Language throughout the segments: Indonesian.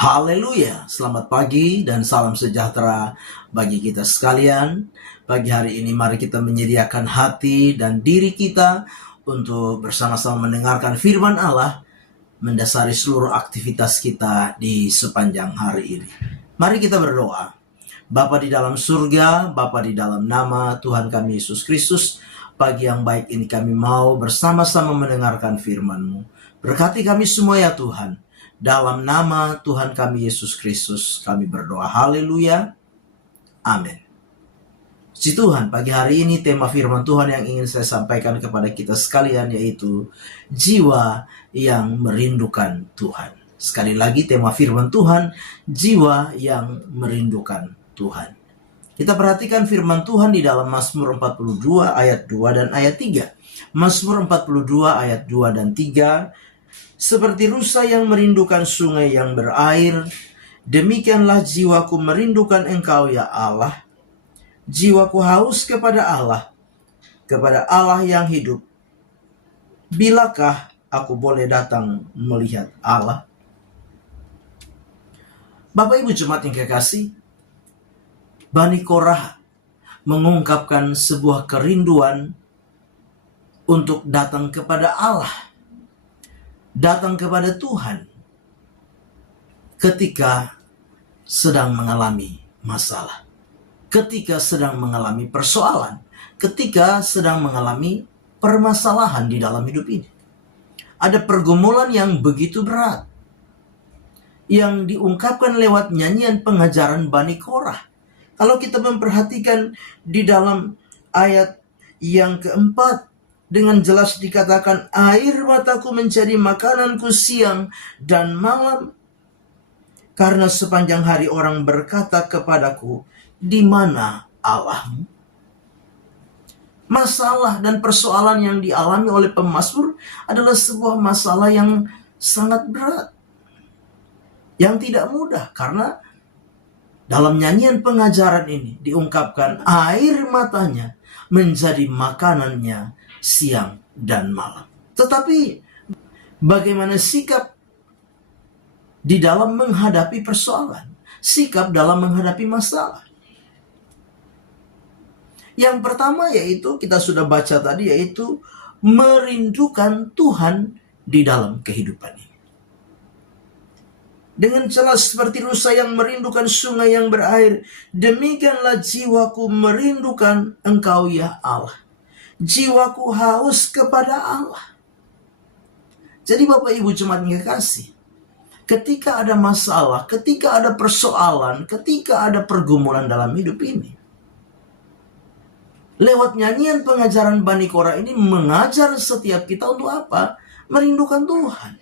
Haleluya, selamat pagi dan salam sejahtera bagi kita sekalian. Pagi hari ini mari kita menyediakan hati dan diri kita untuk bersama-sama mendengarkan firman Allah, mendasari seluruh aktivitas kita di sepanjang hari ini. Mari kita berdoa. Bapa di dalam surga, Bapa di dalam nama Tuhan kami Yesus Kristus, pagi yang baik ini kami mau bersama-sama mendengarkan firman-Mu. Berkati kami semua ya Tuhan. Dalam nama Tuhan kami Yesus Kristus kami berdoa. Haleluya. Amin. Puji Tuhan, pagi hari ini tema firman Tuhan yang ingin saya sampaikan kepada kita sekalian yaitu jiwa yang merindukan Tuhan. Sekali lagi tema firman Tuhan, jiwa yang merindukan Tuhan. Kita perhatikan firman Tuhan di dalam Mazmur 42 ayat 2 dan ayat 3. Mazmur 42 ayat 2 dan 3. Seperti rusa yang merindukan sungai yang berair, demikianlah jiwaku merindukan Engkau ya Allah. Jiwaku haus kepada Allah yang hidup. Bilakah aku boleh datang melihat Allah? Bapak Ibu jemaat yang kekasih, Bani Korah mengungkapkan sebuah kerinduan untuk datang kepada Allah, datang kepada Tuhan ketika sedang mengalami masalah, ketika sedang mengalami persoalan, ketika sedang mengalami permasalahan di dalam hidup ini. Ada pergumulan yang begitu berat yang diungkapkan lewat nyanyian pengajaran Bani Korah. Kalau kita memperhatikan di dalam ayat yang keempat, dengan jelas dikatakan, air mataku menjadi makananku siang dan malam, karena sepanjang hari orang berkata kepadaku, di mana Allahmu? Masalah dan persoalan yang dialami oleh pemazmur adalah sebuah masalah yang sangat berat, yang tidak mudah, karena dalam nyanyian pengajaran ini diungkapkan air matanya menjadi makanannya siang dan malam. Tetapi bagaimana sikap di dalam menghadapi persoalan, sikap dalam menghadapi masalah? Yang pertama yaitu kita sudah baca tadi, yaitu merindukan Tuhan di dalam kehidupan ini. Dengan jelas seperti rusa yang merindukan sungai yang berair, demikianlah jiwaku merindukan Engkau ya Allah. Jiwaku haus kepada Allah. Jadi Bapak Ibu jemaat yang kekasih, ketika ada masalah, ketika ada persoalan, ketika ada pergumulan dalam hidup ini, lewat nyanyian pengajaran Bani Korah ini mengajar setiap kita untuk apa? Merindukan Tuhan.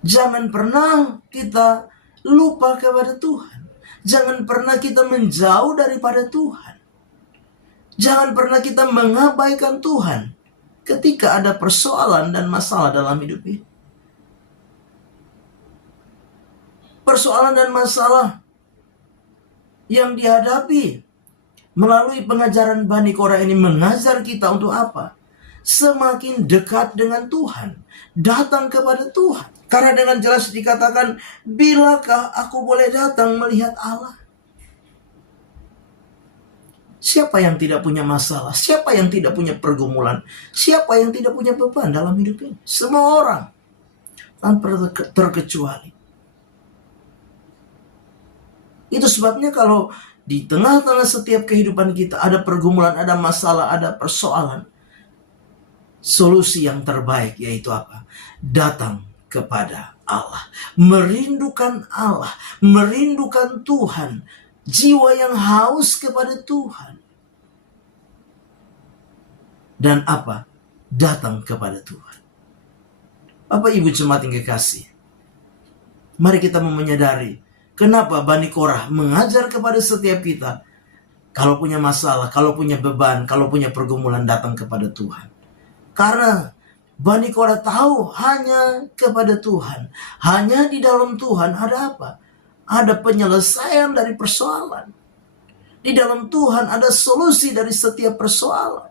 Jangan pernah kita lupa kepada Tuhan. Jangan pernah kita menjauh daripada Tuhan. Jangan pernah kita mengabaikan Tuhan ketika ada persoalan dan masalah dalam hidup ini. Persoalan dan masalah yang dihadapi melalui pengajaran Bani Korah ini mengajar kita untuk apa? Semakin dekat dengan Tuhan, datang kepada Tuhan. Karena dengan jelas dikatakan, bilakah aku boleh datang melihat Allah? Siapa yang tidak punya masalah? Siapa yang tidak punya pergumulan? Siapa yang tidak punya beban dalam hidup ini? Semua orang, tanpa terkecuali. Itu sebabnya kalau di tengah-tengah setiap kehidupan kita ada pergumulan, ada masalah, ada persoalan, solusi yang terbaik yaitu apa? Datang kepada Allah. Merindukan Allah, merindukan Tuhan. Jiwa yang haus kepada Tuhan. Dan apa? Datang kepada Tuhan. Bapak Ibu jemaat yang kekasih, mari kita menyadari kenapa Bani Korah mengajar kepada setiap kita, kalau punya masalah, kalau punya beban, kalau punya pergumulan, datang kepada Tuhan. Karena Bani Korah tahu hanya kepada Tuhan, hanya di dalam Tuhan ada apa? Ada penyelesaian dari persoalan. Di dalam Tuhan ada solusi dari setiap persoalan.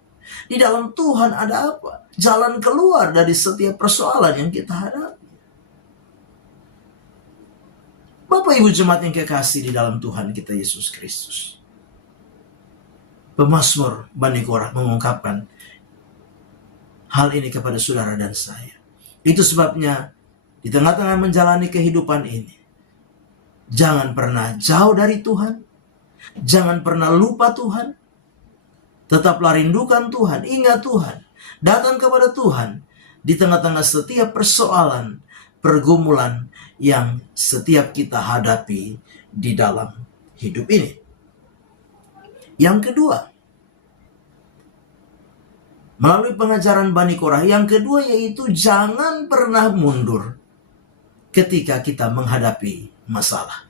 Di dalam Tuhan ada apa? Jalan keluar dari setiap persoalan yang kita hadapi. Bapak Ibu jemaat yang kekasih di dalam Tuhan kita Yesus Kristus, pemazmur Bani Korah mengungkapkan hal ini kepada saudara dan saya. Itu sebabnya di tengah-tengah menjalani kehidupan ini, jangan pernah jauh dari Tuhan, jangan pernah lupa Tuhan, tetaplah rindukan Tuhan, ingat Tuhan, datang kepada Tuhan di tengah-tengah setiap persoalan, pergumulan yang setiap kita hadapi di dalam hidup ini. Yang kedua, melalui pengajaran Bani Korah, yang kedua yaitu jangan pernah mundur ketika kita menghadapi masalah.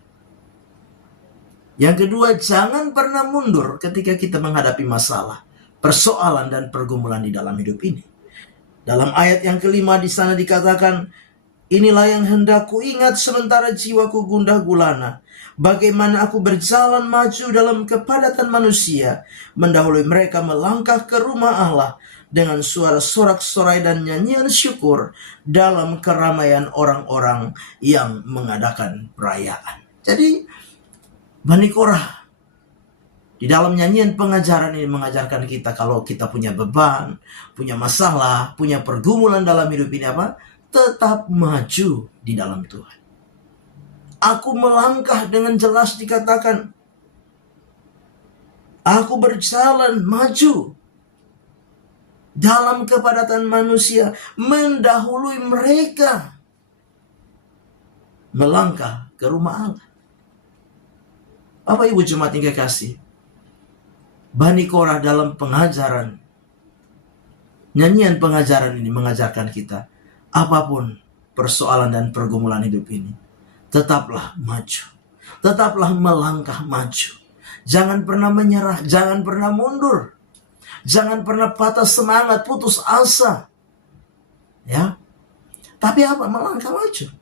Yang kedua, jangan pernah mundur ketika kita menghadapi masalah, persoalan dan pergumulan di dalam hidup ini. Dalam ayat yang kelima di sana dikatakan, inilah yang hendak ku ingat sementara jiwaku gundah gulana. Bagaimana aku berjalan maju dalam kepadatan manusia, mendahului mereka melangkah ke rumah Allah dengan suara sorak-sorai dan nyanyian syukur dalam keramaian orang-orang yang mengadakan perayaan. Jadi Bani Korah di dalam nyanyian pengajaran ini mengajarkan kita kalau kita punya beban, punya masalah, punya pergumulan dalam hidup ini apa? Tetap maju di dalam Tuhan. Aku melangkah dengan jelas dikatakan. Aku berjalan maju dalam kepadatan manusia, mendahului mereka melangkah ke rumah Allah. Bapak Ibu jemaat yang kekasih, Bani Korah dalam pengajaran, nyanyian pengajaran ini mengajarkan kita, apapun persoalan dan pergumulan hidup ini, tetaplah maju, tetaplah melangkah maju. Jangan pernah menyerah, jangan pernah mundur, jangan pernah patah semangat, putus asa. Ya, tapi apa? Melangkah maju.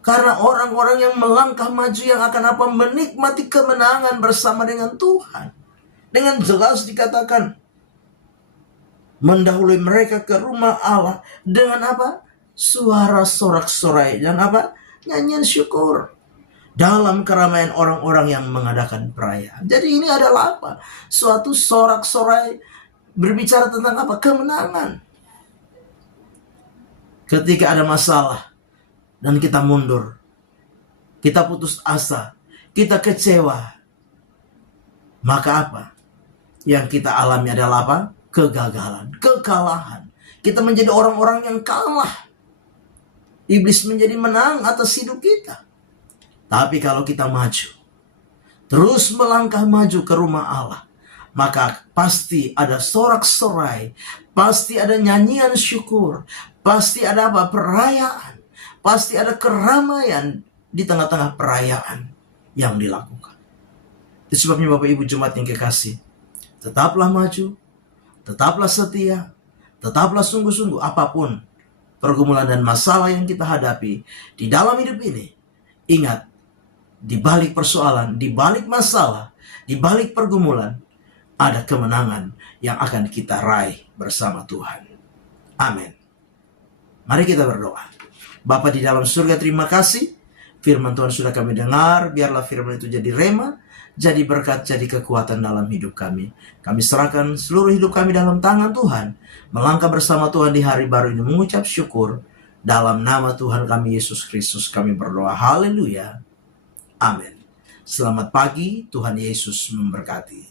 Karena orang-orang yang melangkah maju yang akan apa? Menikmati kemenangan bersama dengan Tuhan. Dengan jelas dikatakan, mendahului mereka ke rumah Allah dengan apa? Suara sorak-sorai dan apa? Nyanyian syukur. Dalam keramaian orang-orang yang mengadakan perayaan. Jadi ini adalah apa? Suatu sorak-sorai berbicara tentang apa? Kemenangan. Ketika ada masalah dan kita mundur, kita putus asa, kita kecewa, maka apa? Yang kita alami adalah apa? Kegagalan, kekalahan. Kita menjadi orang-orang yang kalah. Iblis menjadi menang atas hidup kita. Tapi kalau kita maju, terus melangkah maju ke rumah Allah, maka pasti ada sorak-sorai, pasti ada nyanyian syukur, pasti ada apa? Perayaan. Pasti ada keramaian di tengah-tengah perayaan yang dilakukan. Itu sebabnya Bapak Ibu jemaat yang kekasih, tetaplah maju, tetaplah setia, tetaplah sungguh-sungguh apapun pergumulan dan masalah yang kita hadapi di dalam hidup ini. Ingat, di balik persoalan, di balik masalah, di balik pergumulan, ada kemenangan yang akan kita raih bersama Tuhan. Amin. Mari kita berdoa. Bapa di dalam surga, terima kasih. Firman Tuhan sudah kami dengar. Biarlah firman itu jadi rema, jadi berkat, jadi kekuatan dalam hidup kami. Kami serahkan seluruh hidup kami dalam tangan Tuhan. Melangkah bersama Tuhan di hari baru ini, mengucap syukur. Dalam nama Tuhan kami Yesus Kristus kami berdoa. Haleluya. Amin. Selamat pagi, Tuhan Yesus memberkati.